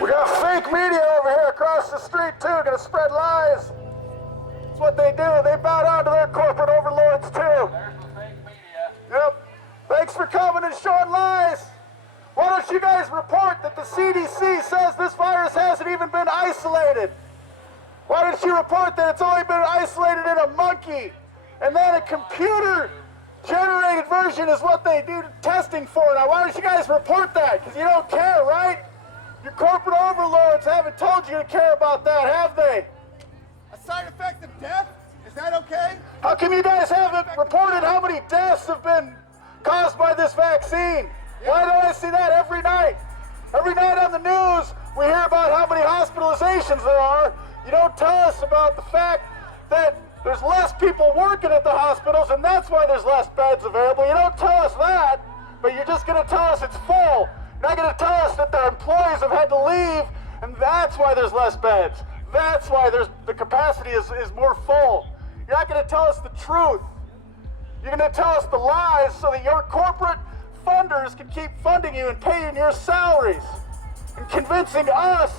We got fake media over here across the street too, gonna spread lies. That's what they do. They bow down to their corporate overlords too. There's the fake media. Yep. Thanks for coming and showing lies. Why don't you guys report that the CDC says this virus hasn't even been isolated? Why don't you report that it's only been isolated in a monkey? And then a computer-generated version is what they do testing for. Now, why don't you guys report that? Because you don't care, right? Your corporate overlords haven't told you to care about that, have they? A side effect of death? Is that okay? How come you guys haven't reported how many deaths have been caused by this vaccine? Why don't I see that every night? Every night on the news, we hear about how many hospitalizations there are. You don't tell us about the fact that there's less people working at the hospitals, and that's why there's less beds available. You don't tell us that, but you're just going to tell us it's full. You're not going to tell us that the employees have had to leave, and that's why there's less beds. That's why the capacity is more full. You're not going to tell us the truth. You're going to tell us the lies so that your corporate funders can keep funding you and paying your salaries and convincing us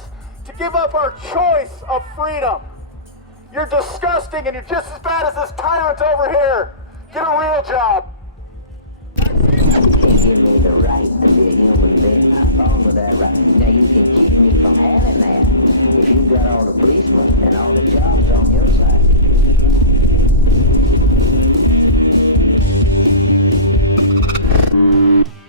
to give up our choice of freedom. You're disgusting and you're just as bad as this tyrant over here. Get a real job. You can't give me the right to be a human being. I'm wrong with that right. Now you can keep me from having that if you've got all the policemen and all the jobs on your side.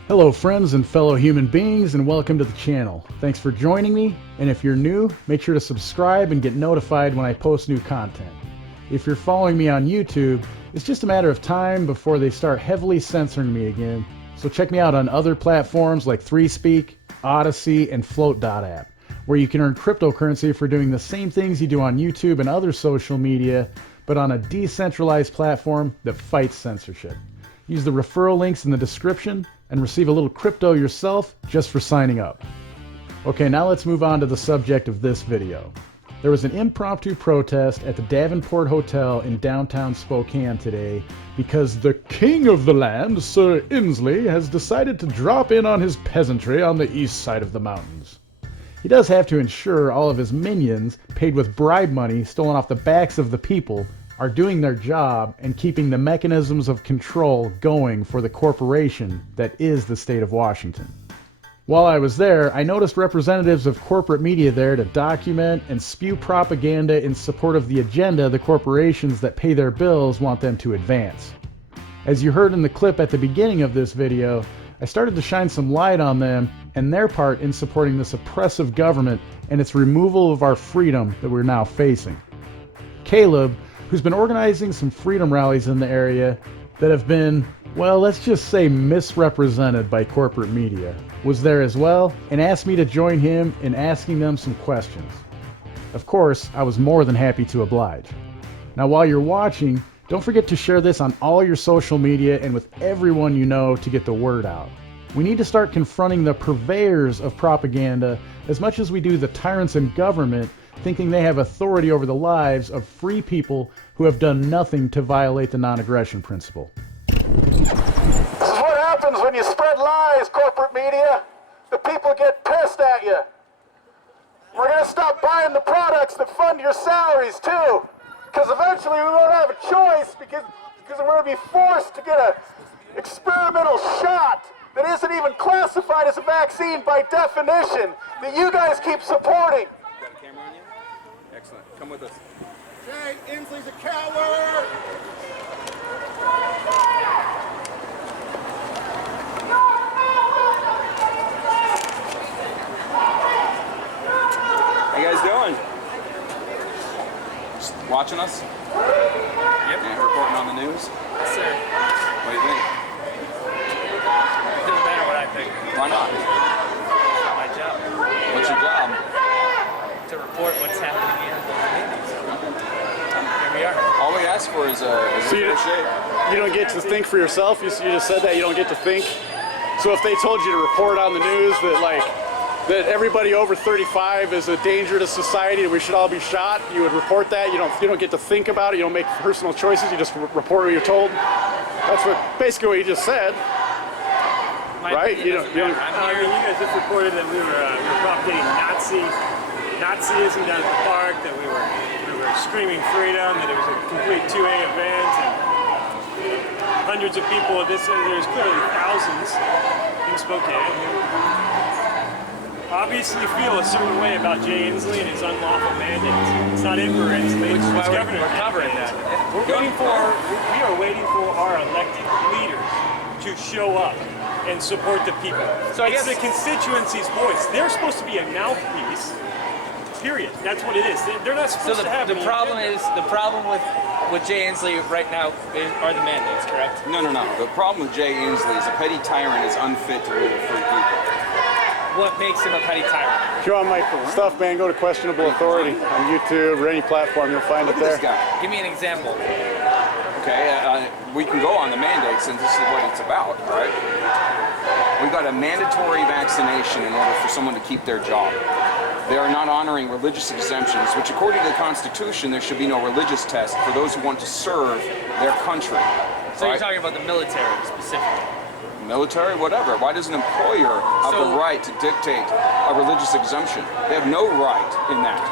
Hello friends and fellow human beings, and welcome to the channel. Thanks for joining me, and if you're new, make sure to subscribe and get notified when I post new content. If you're following me on YouTube, it's just a matter of time before they start heavily censoring me again, so check me out on other platforms like 3Speak, Odyssey, and Float.app, where you can earn cryptocurrency for doing the same things you do on YouTube and other social media, but on a decentralized platform that fights censorship. Use the referral links in the description and receive a little crypto yourself just for signing up. Okay, now let's move on to the subject of this video. There was an impromptu protest at the Davenport Hotel in downtown Spokane today because the king of the land, Sir Inslee, has decided to drop in on his peasantry on the east side of the mountains. He does have to ensure all of his minions, paid with bribe money stolen off the backs of the people, are doing their job and keeping the mechanisms of control going for the corporation that is the state of Washington. While I was there, I noticed representatives of corporate media there to document and spew propaganda in support of the agenda the corporations that pay their bills want them to advance. As you heard in the clip at the beginning of this video, I started to shine some light on them and their part in supporting this oppressive government and its removal of our freedom that we're now facing. Caleb, who's been organizing some freedom rallies in the area that have been, well, let's just say misrepresented by corporate media, was there as well and asked me to join him in asking them some questions. Of course, I was more than happy to oblige. Now, while you're watching, don't forget to share this on all your social media and with everyone you know to get the word out. We need to start confronting the purveyors of propaganda as much as we do the tyrants in government, thinking they have authority over the lives of free people who have done nothing to violate the non-aggression principle. This is what happens when you spread lies, corporate media. The people get pissed at you. We're going to stop buying the products that fund your salaries too, because eventually we won't have a choice because we're going to be forced to get an experimental shot that isn't even classified as a vaccine by definition that you guys keep supporting. Got a camera on you? Excellent. Come with us. Jay, Inslee's a coward! How you guys doing? Just watching us? Yep. And reporting on the news? Yes, sir. What do you think? It doesn't matter what I think. Why not? It's not my job. What's your job? To report what's happening in the community. So here we are. All we ask for is a fair shake. You don't get to think for yourself. You just said that you don't get to think. So if they told you to report on the news that everybody over 35 is a danger to society and we should all be shot, you would report that. You don't get to think about it. You don't make personal choices. You just report what you're told. That's basically what you just said. My Right? opinion doesn't matter. I'm here. You guys just reported that we were propagating Nazi see Nazism down at the park, that we were screaming freedom, that it was a complete 2A event, and hundreds of people. There's clearly thousands in Spokane who obviously feel a certain way about Jay Inslee and his unlawful mandates. It's not it for Inslee, Which is why it's governor. we're covering that. We are waiting for our elected leaders to show up and support the people. So I it's guess the constituency's voice. They're supposed to be a mouthpiece. Period. That's what it is. They're not supposed to have the problem with Jay Inslee right now are the mandates, correct? No. The problem with Jay Inslee is a petty tyrant is unfit to lead a free people. What makes him a petty tyrant? If you want my stuff, man, go to Questionable Authority on YouTube or any platform. You'll find Look it at there. this guy. Give me an example. Okay, we can go on the mandates, and this is what it's about, right? We've got a mandatory vaccination in order for someone to keep their job. They are not honoring religious exemptions, which according to the Constitution, there should be no religious test for those who want to serve their country. So you're talking about the military specifically? Military, whatever. Why does an employer have the right to dictate a religious exemption? They have no right in that.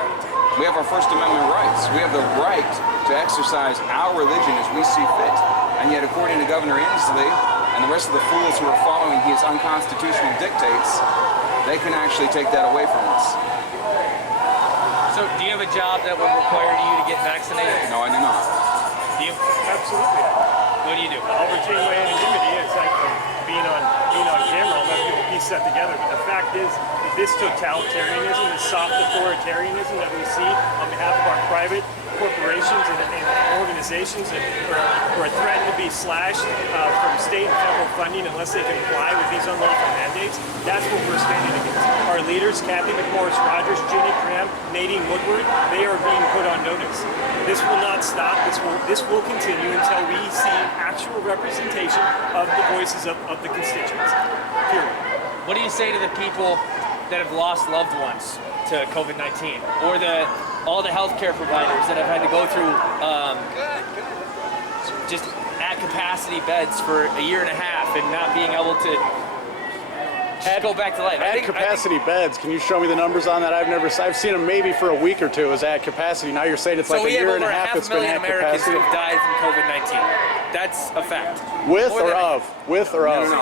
We have our First Amendment rights. We have the right to exercise our religion as we see fit. And yet, according to Governor Inslee and the rest of the fools who are following his unconstitutional dictates, they can actually take that away from us. So do you have a job that would require you to get vaccinated? No, I do not. Do you? Absolutely. What do you do? I'll retain my anonymity. It's like being on camera. I'll let people piece that together. But the fact is that this totalitarianism, this soft authoritarianism that we see on behalf of our private corporations and organizations that are threatened to be slashed from state and federal funding unless they comply with these unlawful mandates, that's what we're standing against. Our leaders, Kathy McMorris-Rodgers, Ginny Graham, Nadine Woodward, they are being put on notice. This will not stop. This will continue until we see actual representation of the voices of the constituents. Period. What do you say to the people that have lost loved ones to COVID-19, or all the healthcare providers that have had to go through just at capacity beds for a year and a half and not being able to go back to life? At capacity beds, can you show me the numbers on that? I've seen them maybe for a week or two as at capacity. Now you're saying it's like a year and a half it's been at Americans capacity. who have died from COVID-19. That's a fact. With or of? No.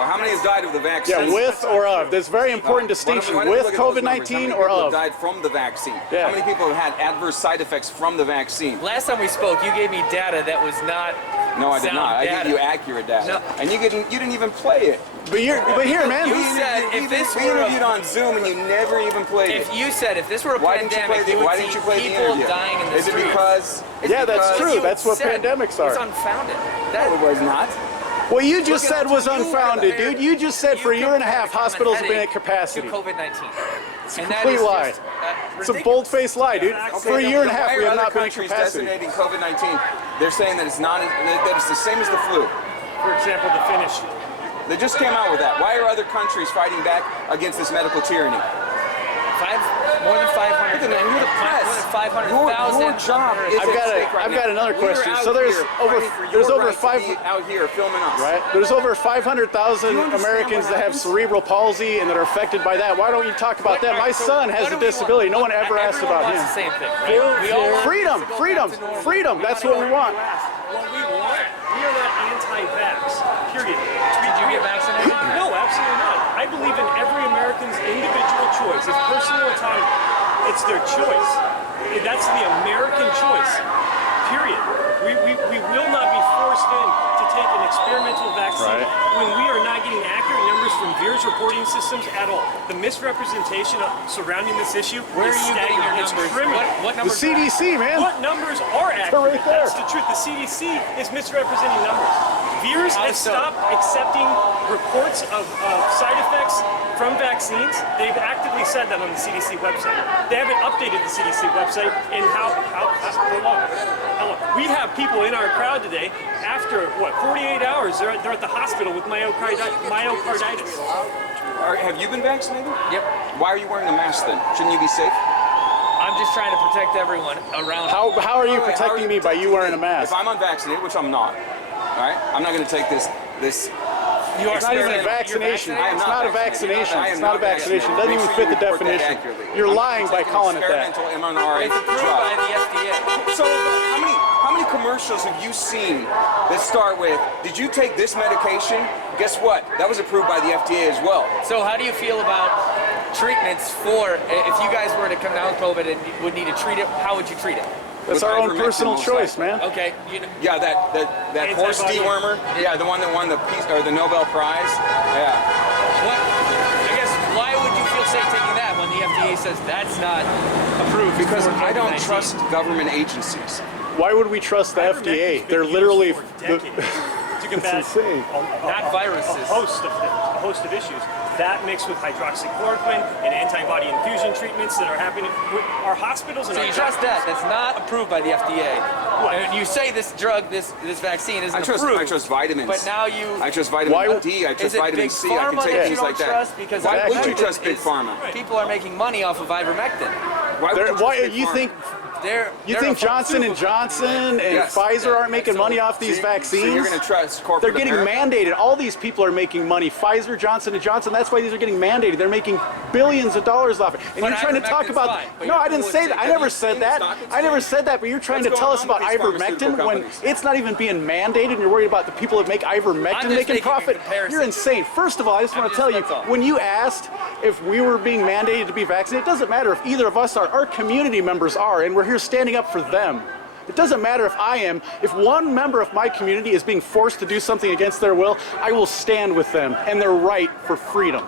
How many have died of the vaccine? Yeah, with or of. There's a very important distinction. With COVID-19 or of? Died from the vaccine. Yeah. How many people have had adverse side effects from the vaccine? Last time we spoke, you gave me data that was not. No, I did not. I gave you accurate data. No. And you didn't even play it. But here, man. You said if this we were interviewed on Zoom and you never even played it. If you said if this were a Why didn't you pandemic, play the, you why would didn't see you play the people interview? dying in the Is it streets. because? Yeah, that's Because true. you That's what said pandemics are. It's unfounded. No, it was not. What you just Look said at was you unfounded, compared- dude. You just said for a year and a half you compared hospitals have been common at capacity. To COVID-19. It's a complete lie. It's a bold-faced lie, dude. For a year and a half, we have not been at capacity. Designating COVID-19, they're saying that it's not. That it's the same as the flu. For example, the Finnish. They just came out with that. Why are other countries fighting back against this medical tyranny? More than 500. Look at that, you're the press. More than 500,000. Your job is I've got at stake right I've got now. another We are question. out So there's here over fighting for there's your over right to be 5 out here filming us. right? There's over 500,000 Americans that have cerebral palsy and that are affected by that. Why don't you talk about that? My son has a disability. No one ever asked about him. The same thing, right? We all want Freedom, to go freedom, back to normal. freedom. That's what we want. What we want, we are not anti-vax, period. Did you get vaccinated? No, absolutely not. I believe in every American's individual choice. It's personal autonomy. It's their choice. That's the American choice, period. We will not be forced in to take an experimental vaccine when we are not getting accurate numbers from VIR's reporting systems at all. The misrepresentation surrounding this issue Where is are you getting staggering. your It's numbers? criminal. What The numbers? CDC, man. What numbers are accurate? right there. That's the truth. The CDC is misrepresenting numbers. VIRS How has so? stopped accepting reports of side effects from vaccines. They've actively said that on the CDC website. They haven't updated the CDC website in how long? We have people in our crowd today, after, 48 hours, they're at the hospital with myocarditis. Have you been vaccinated? Yep. Why are you wearing a mask then? Shouldn't you be safe? I'm just trying to protect everyone around. How are you Wait, protecting me by you wearing a mask? If I'm unvaccinated, which I'm not, all right, I'm not going to take this You are It's not even a you're vaccination. vaccinated? It's not a vaccination. I am It's not a not vaccination. It vaccinated. doesn't even Make fit sure the you report that definition. accurately. You're I'm lying by taking calling it that. experimental mRNA It's approved drug. by the FDA. So how many commercials have you seen that start with, did you take this medication? Guess what? That was approved by the FDA as well. So how do you feel about treatments for, if you guys were to come down with COVID and you would need to treat it, how would you treat it? That's With our own ivermectin, personal most choice, likely. man. Okay, you know, Yeah, that horse Antibody. dewormer. Yeah, the one that won the Nobel Prize. Yeah. what, I guess, why would you feel safe taking that when the FDA says that's not approved? Because for I don't COVID-19? trust government agencies. Why would we trust the Ivermectin's FDA? been They're used literally for decades to combat insane. Not viruses. a host of issues. That mixed with hydroxychloroquine and antibody infusion treatments that are happening. Our hospitals and So our you trust that? That's not approved by the FDA. What? And you say this drug, this vaccine isn't I trust approved. vitamins. But now you. I trust vitamin Why- D. I Is trust it vitamin big C. I can pharma take that things you don't like that. trust? Because Why would you ivermectin trust big is- pharma? People are making money off of ivermectin. Why would you trust Why big you pharma? think They're you think Johnson and Johnson and Yes. Pfizer aren't making money off these So vaccines? you're going to trust corporate They're getting America? mandated. All these people are making money. Pfizer, Johnson & Johnson, that's why these are getting mandated. They're making billions of dollars off it. And But you're trying to talk ivermectin's about... fine, but No, you're I didn't cool say with that. I saying- never Have you said seen that. stock and I never trade? said that, but you're trying What's to tell going us on about with these pharmaceutical ivermectin when companies? it's not even being mandated and you're worried about the people that make ivermectin just making making a profit. comparison. You're insane. First of all, I just want to tell you, that's all. when you asked if we were being mandated to be vaccinated, it doesn't matter if either of us are. Our community members are, and we're here standing up for them. It doesn't matter if I am. If one member of my community is being forced to do something against their will, I will stand with them and their right for freedom.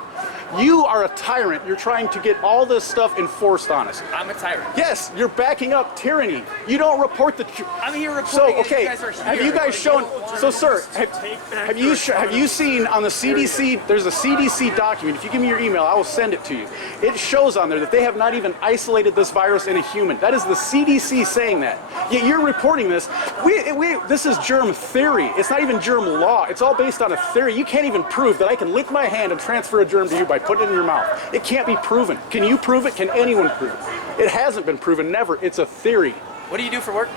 You are a tyrant. You're trying to get all this stuff enforced on us. I'm a tyrant. Yes, you're backing up tyranny. You don't report the truth. I'm here So, reporting it. okay, You guys are here. have you guys shown, so sir, Take back have your you seen on the CDC, there's a CDC document, if you give me your email, I will send it to you. It shows on there that they have not even isolated this virus in a human. That is the CDC saying that. Yet you're reporting this. This is germ theory. It's not even germ law. It's all based on a theory. You can't even prove that I can lick my hand and transfer a germ to you by putting it in your mouth. It can't be proven. Can you prove it? Can anyone prove it? It hasn't been proven, never. It's a theory. What do you do for work?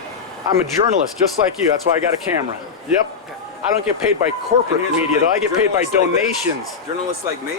I'm a journalist, just like you. That's why I got a camera. Yep. I don't get paid by corporate And here's the media, thing, though. I get paid by journalists like this, donations. journalists like me,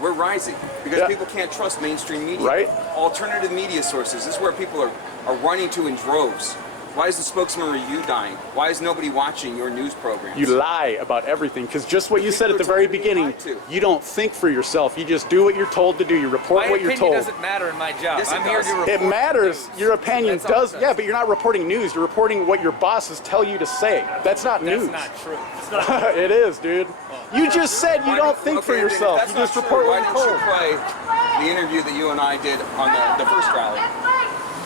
we're rising because Yeah. people can't trust mainstream media. Right. Alternative media sources. This is where people are running to in droves. Why is the spokesman review dying? Why is nobody watching your news programs? You lie about everything, because just what you said at the very beginning, you don't think for yourself. You just do what you're told to do. You report My what you're opinion told. doesn't matter in my job. Yes, it I'm here does. to report It matters. news. Your opinion That's all it does. says. Yeah, but you're not reporting news. You're reporting what your bosses tell you to say. That's not That's news. not true. It's not. It is, dude. You just said you Why don't didn't- think for okay, then if yourself. that's You not just true, report why what didn't you're you told. play the interview that you and I did on the first rally?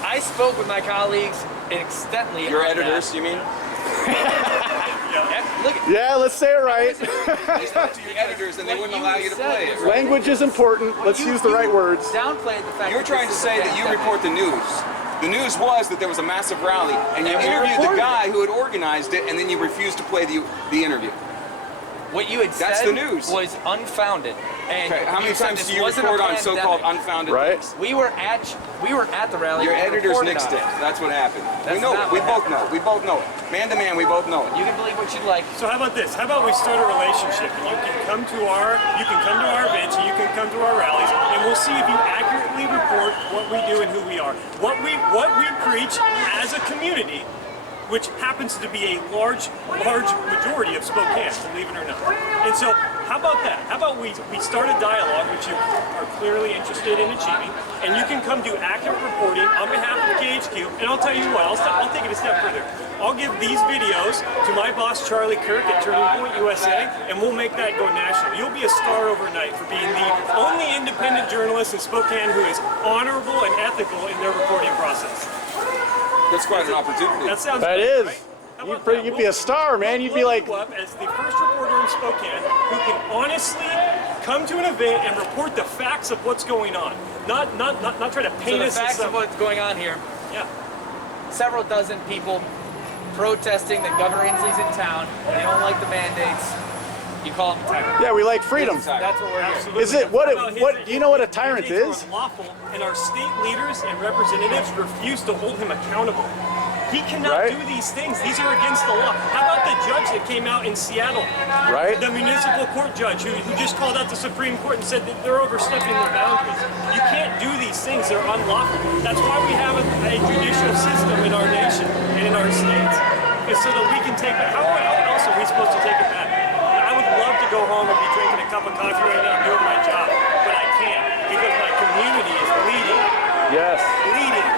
I spoke with my colleagues extensively. Your on editors, that. you mean? Yeah, look at Yeah, let's say it right. You spoke to your editors and they wouldn't allow you to play it. Right? Language is important. Let's use the right words. Downplayed the fact. You're that trying to this is a say that you pandemic. report the news. The news was that there was a massive rally, and you And we interviewed the reported guy who had organized it, and then you refused to play the interview. What you had That's said the news. was unfounded. And Okay, how many said times this do you wasn't a report on so-called pandemic. unfounded Right. things? We were at the rally. Your we editors reported nixed on it. That's what happened. That's we know not it. We what both happened. know it. We both know it. Man to man, we both know it. You can believe what you like. So how about this? How about we start a relationship and you can come to our events and you can come to our rallies and we'll see if you accurately report what we do and who we are. What we preach as a community, which happens to be a large majority of Spokane, believe it or not. And so how about that? How about we start a dialogue, which you are clearly interested in achieving, and you can come do accurate reporting on behalf of KHQ, and I'll tell you what, I'll take it a step further. I'll give these videos to my boss, Charlie Kirk at Turning Point USA, and we'll make that go national. You'll be a star overnight for being the only independent journalist in Spokane who is honorable and ethical in their reporting process. That's quite an opportunity. That sounds That great, is. right? How about that? You'd be a star, man. You'd be We'll like, blow you up as the first reporter in Spokane who can honestly come to an event and report the facts of what's going on. Not try to So paint the us as facts of some. what's going on here. Yeah. Several dozen people protesting that Governor Inslee's in town and they don't like the mandates. You call him a tyrant. Yeah, we like freedom. That's what we're here. Is it what? Do you know what a tyrant is? Lawful, and our state leaders and representatives refuse to hold him accountable. He cannot do these things. These are against the law. How about the judge that came out in Seattle? Right. The municipal court judge who just called out the Supreme Court and said that they're overstepping their boundaries. You can't do these things. They're unlawful. That's why we have a judicial system in our nation and in our states. Is so that we can take it. How else are we supposed to take it back? I would love to go home and be drinking a cup of coffee right now doing my job, but I can't because my community is bleeding. Yes. Bleeding.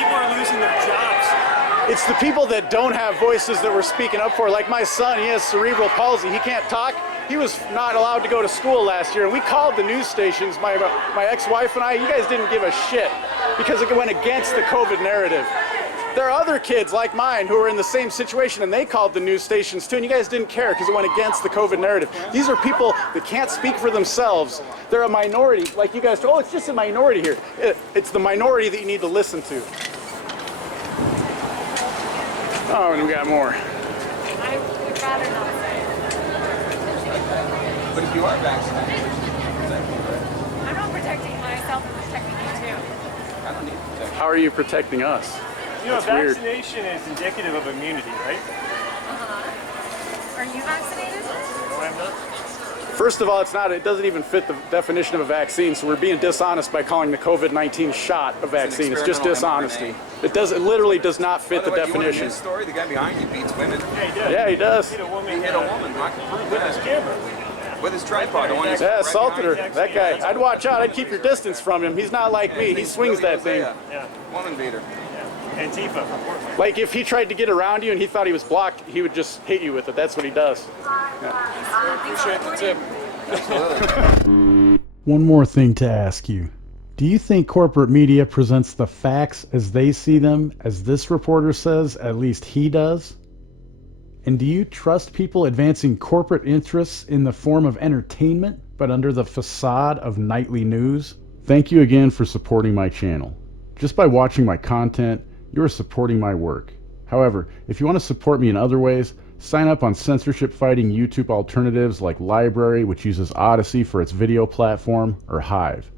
People are losing their jobs. It's the people that don't have voices that we're speaking up for. Like my son, he has cerebral palsy. He can't talk. He was not allowed to go to school last year, and we called the news stations. My ex-wife and I, you guys didn't give a shit because it went against the COVID narrative. There are other kids like mine who are in the same situation, and they called the news stations too, and you guys didn't care because it went against the COVID narrative. These are people that can't speak for themselves. They're a minority. Like you guys, oh, it's just a minority here. It's the minority that you need to listen to. Oh, and we got more. I would rather not say. But if you are vaccinated, I'm not protecting myself, I'm protecting you too. I don't need protection. How are you protecting us? You know, That's weird. vaccination is indicative of immunity, right? Are you vaccinated? No, I'm not. First of all, it's not. It doesn't even fit the definition of a vaccine. So we're being dishonest by calling the COVID-19 shot a vaccine. It's just dishonesty. It does. It literally does not fit the By the way, you want a definition. news story? The guy behind you beats women. Yeah, he does. Yeah, he does. He hit a woman. He hit a woman. I can prove With his that. camera. With his tripod. The one he's Yeah, right assaulted her. behind That guy. I'd watch out. I'd keep your distance from him. He's not like you. me. He swings Billy that thing. Hosea. Yeah. Woman beater. Antifa from Portland. Like if he tried to get around you and he thought he was blocked, he would just hit you with it. That's what he does. Appreciate the tip. One more thing to ask you. Do you think corporate media presents the facts as they see them, as this reporter says at least he does? And do you trust people advancing corporate interests in the form of entertainment, but under the facade of nightly news? Thank you again for supporting my channel. Just by watching my content, you are supporting my work. However, if you want to support me in other ways, sign up on censorship-fighting YouTube alternatives like LBRY, which uses Odyssey for its video platform, or Hive.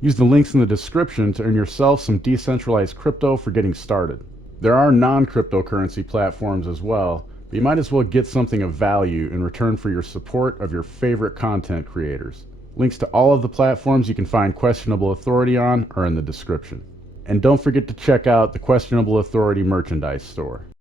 Use the links in the description to earn yourself some decentralized crypto for getting started. There are non-cryptocurrency platforms as well, but you might as well get something of value in return for your support of your favorite content creators. Links to all of the platforms you can find Questionable Authority on are in the description. And don't forget to check out the Questionable Authority merchandise store.